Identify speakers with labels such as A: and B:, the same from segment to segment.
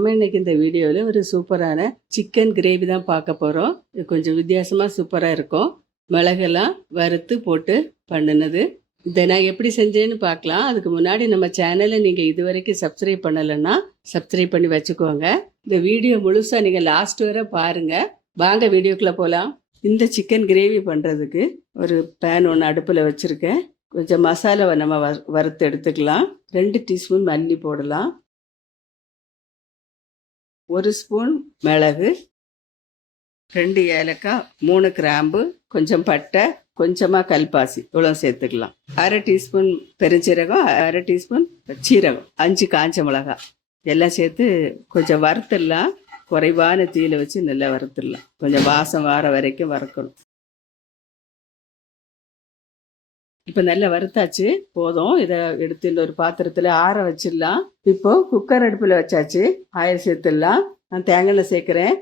A: நம்ம இன்னைக்கு இந்த வீடியோவில் ஒரு சூப்பரான சிக்கன் கிரேவி தான் பார்க்க போகிறோம் இது கொஞ்சம் வித்தியாசமாக சூப்பராக இருக்கும். மிளகெல்லாம் வறுத்து போட்டு பண்ணினது. இதை நான் எப்படி செஞ்சேன்னு பார்க்கலாம். அதுக்கு முன்னாடி நம்ம சேனலை நீங்கள் இது வரைக்கும் சப்ஸ்கிரைப் பண்ணலைன்னா சப்ஸ்கிரைப் பண்ணி வச்சுக்கோங்க. இந்த வீடியோ முழுசாக நீங்கள் லாஸ்ட் வரை பாருங்கள் வாங்க வீடியோக்குள்ளே போகலாம் இந்த சிக்கன் கிரேவி பண்ணுறதுக்கு ஒரு பேன் ஒன்று அடுப்பில் வச்சுருக்கேன். கொஞ்சம் மசாலாவை நம்ம வ வறுத்து எடுத்துக்கலாம். ரெண்டு டீஸ்பூன் மல்லி போடலாம். ஒரு ஸ்பூன் மிளகு ரெண்டு ஏலக்காய் மூணு கிராம்பு கொஞ்சம் பட்டை கொஞ்சமாக கல்பாசி. இவ்வளோ சேர்த்துக்கலாம். அரை டீஸ்பூன் பெருஞ்சீரகம் அரை டீஸ்பூன் சீரகம் அஞ்சு காஞ்ச மிளகாய். எல்லாம் சேர்த்து கொஞ்சம் வறுத்துடலாம். குறைவான தீயில வச்சு நல்லா வறுத்துடலாம். கொஞ்சம் வாசம் வார வரைக்கும் வறுக்கணும். இப்போ நல்லா வறுத்தாச்சு. போதும். இதை எடுத்து இந்த ஒரு பாத்திரத்தில் ஆற வச்சிடலாம். இப்போ குக்கர் அடுப்பில் வச்சாச்சு. ஆயில் சேர்த்துடலாம். நான் தேங்காய் எண்ணெய் சேர்க்குறேன்.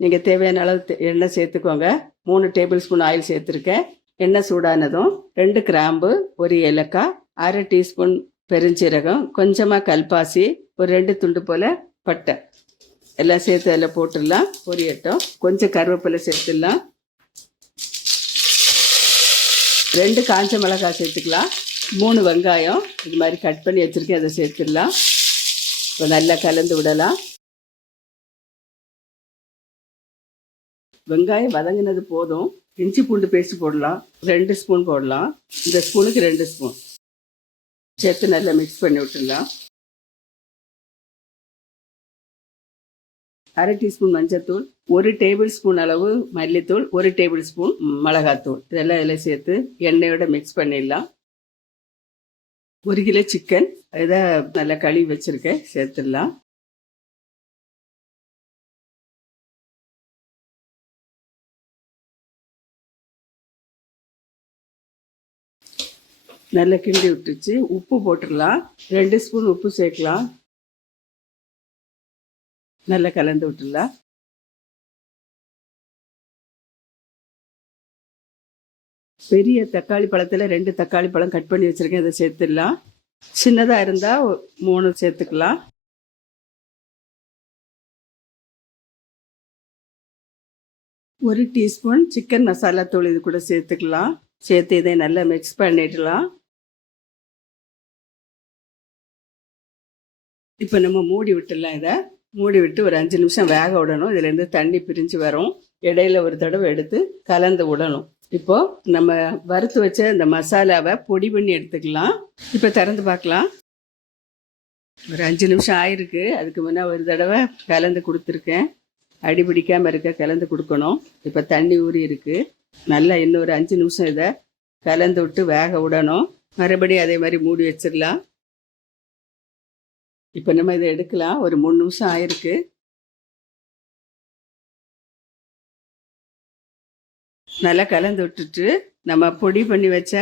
A: நீங்கள் தேவையான அளவு எண்ணெய் சேர்த்துக்கோங்க. மூணு டேபிள் ஸ்பூன் ஆயில் சேர்த்துருக்கேன். எண்ணெய் சூடானதும் ரெண்டு கிராம்பு ஒரு ஏலக்காய் அரை டீஸ்பூன் பெருஞ்சீரகம் கொஞ்சமாக கல்பாசி ஒரு ரெண்டு துண்டு போல் பட்டை. எல்லாம் சேர்த்து அதில் போட்டுடலாம். பொரியட்டும். கொஞ்சம் கருவேப்பிலை சேர்த்துடலாம். ரெண்டு காஞ்ச மிளகாய் சேர்த்துக்கலாம். மூணு வெங்காயம். இது மாதிரி கட் பண்ணி வச்சுருக்கேன். அதை சேர்த்துடலாம். இப்போ நல்லா கலந்து விடலாம். வெங்காயம் வதங்கினது போதும். இஞ்சி பூண்டு பேஸ்ட் போடலாம். ரெண்டு ஸ்பூன் போடலாம். இந்த ஸ்பூனுக்கு ரெண்டு ஸ்பூன் சேர்த்து நல்லா மிக்ஸ் பண்ணி விட்டுடலாம். அரை டீஸ்பூன் மஞ்சத்தூள் ஒரு டேபிள் ஸ்பூன் அளவு மல்லித்தூள் ஒரு டேபிள் ஸ்பூன் மிளகாத்தூள். இதெல்லாம் இதில் சேர்த்து எண்ணெயோட மிக்ஸ் பண்ணிடலாம். ஒரு கிலோ சிக்கன் இதை நல்லா கழுவி வச்சுருக்கேன் சேர்த்துடலாம். நல்லா கிண்டி விட்டுச்சு உப்பு போட்டுடலாம். ரெண்டு ஸ்பூன் உப்பு சேர்க்கலாம். நல்லா கலந்து விட்டுடலாம். பெரிய தக்காளி பழத்தில் ரெண்டு தக்காளி பழம் கட் பண்ணி வச்சுருக்கேன். இதை சேர்த்துடலாம். சின்னதாக இருந்தால் மூணு சேர்த்துக்கலாம். ஒரு டீஸ்பூன் சிக்கன் மசாலா தூள் இது கூட சேர்த்துக்கலாம். சேர்த்து இதை நல்லா மிக்ஸ் பண்ணிடலாம். இப்போ நம்ம மூடி விட்டுடலாம் இதை. மூடி விட்டு ஒரு அஞ்சு நிமிஷம் வேக விடணும். இதுலேருந்து தண்ணி பிரிஞ்சு வரும். இடையில ஒரு தடவை எடுத்து கலந்து விடணும். இப்போ நம்ம வறுத்து வச்ச இந்த மசாலாவை பொடி பண்ணி எடுத்துக்கலாம். இப்போ திறந்து பார்க்கலாம். ஒரு அஞ்சு நிமிஷம் ஆயிருக்கு. அதுக்கு முன்னே ஒரு தடவை கலந்து கொடுத்துருக்கேன். அடி பிடிக்காமல் இருக்க கலந்து கொடுக்கணும். இப்போ தண்ணி ஊறி இருக்கு. நல்லா இன்னும் ஒரு அஞ்சு நிமிஷம் இதை கலந்து விட்டு வேக விடணும். மறுபடியும் அதே மாதிரி மூடி வச்சிடலாம். இப்போ நம்ம இதை எடுக்கலாம். ஒரு மூணு நிமிஷம் ஆயிருக்கு. நல்லா கலந்து விட்டுட்டு நம்ம பொடி பண்ணி வச்ச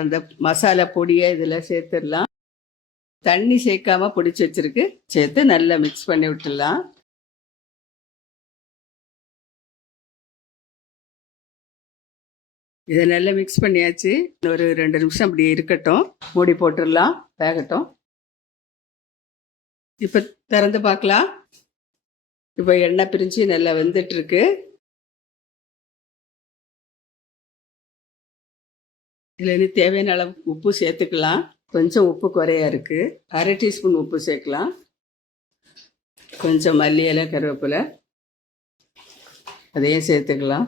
A: அந்த மசாலா பொடியை இதில் சேர்த்துடலாம். தண்ணி சேர்க்காம பிடிச்சி வச்சிருக்கு. சேர்த்து நல்லா மிக்ஸ் பண்ணி விட்டுடலாம். இதை நல்லா மிக்ஸ் பண்ணியாச்சு. ஒரு ரெண்டு நிமிஷம் அப்படி இருக்கட்டும். மூடி போட்டுடலாம். வேகட்டும். இப்போ திறந்து பார்க்கலாம். இப்போ எண்ணெய் பிரிஞ்சு நல்லா வந்துட்டுருக்கு. இருக்கு தேவையான அளவு உப்பு சேர்த்துக்கலாம். கொஞ்சம் உப்பு குறையா இருக்குது அரை டீஸ்பூன் உப்பு சேர்க்கலாம். கொஞ்சம் மல்லி இலை கருவேப்பிலை. அதையும் சேர்த்துக்கலாம்.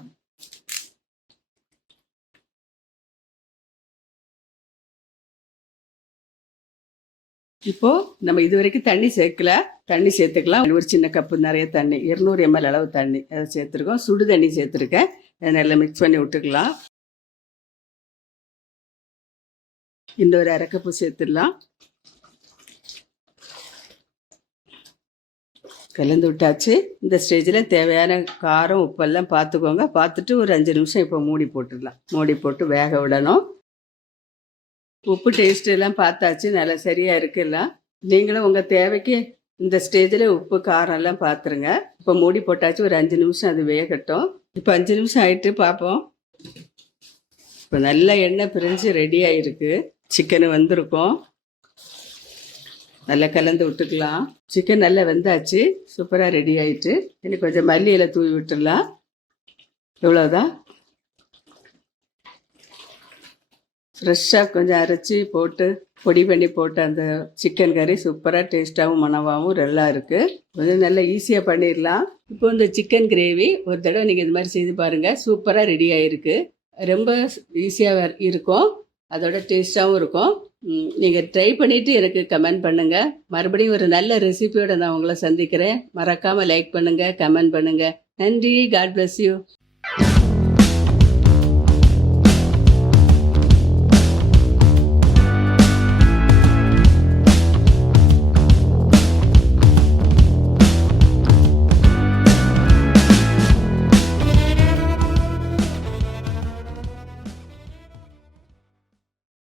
A: இப்போ நம்ம இது வரைக்கும் தண்ணி சேர்க்கல. தண்ணி சேர்த்துக்கலாம். ஒரு சின்ன கப்பு நிறைய தண்ணி இருநூறு எம்எல் அளவு தண்ணி அதை சேர்த்துருக்கோம். சுடு தண்ணி சேர்த்துருக்கேன். அதை நல்லா மிக்ஸ் பண்ணி விட்டுக்கலாம். இன்னொரு ஒரு கப்பு சேர்த்துடலாம். கலந்து விட்டாச்சு. இந்த ஸ்டேஜில் தேவையான காரம் உப்பெல்லாம் பார்த்துக்கோங்க. பார்த்துட்டு ஒரு அஞ்சு நிமிஷம் இப்போ மூடி போட்டுடலாம். மூடி போட்டு வேக விடணும். உப்பு டேஸ்ட் எல்லாம் பார்த்தாச்சு நல்லா சரியாக இருக்குல்ல. நீங்களும் உங்கள் தேவைக்கு இந்த ஸ்டேஜில் உப்பு காரம் எல்லாம் பார்த்துருங்க இப்போ மூடி போட்டாச்சு ஒரு அஞ்சு நிமிஷம் அது வேகட்டும். இப்போ அஞ்சு நிமிஷம் ஆயிட்டு பார்ப்போம் இப்போ நல்ல எண்ணெய் பிரிஞ்சு ரெடி ஆயிருக்கு. சிக்கன் வந்திருக்கும். நல்லா கலந்து விட்டுக்கலாம். சிக்கன் நல்லா வெந்தாச்சு. சூப்பராக ரெடி ஆயிட்டு. இன்னும் கொஞ்சம் மல்லி இலை தூவி விட்டுடலாம். இவ்வளோதான் ஃப்ரெஷ்ஷாக கொஞ்சம் அரைச்சி போட்டு பொடி பண்ணி போட்டு அந்த சிக்கன் கறி சூப்பராக டேஸ்ட்டாகவும் மனவாகவும் நல்லா இருக்குது கொஞ்சம் நல்லா ஈஸியாக பண்ணிடலாம் இப்போ இந்த சிக்கன் கிரேவி ஒரு தடவை நீங்கள் இது மாதிரி செய்து பாருங்கள் சூப்பராக ரெடி ஆகிருக்கு ரொம்ப ஈஸியாக இருக்கும். அதோட டேஸ்ட்டாகவும் இருக்கும். நீங்கள் ட்ரை பண்ணிவிட்டு எனக்கு கமெண்ட் பண்ணுங்கள் மறுபடியும் ஒரு நல்ல ரெசிபியோட நான் உங்களை சந்திக்கிறேன். மறக்காமல் லைக் பண்ணுங்கள் கமெண்ட் பண்ணுங்கள் நன்றி. God bless you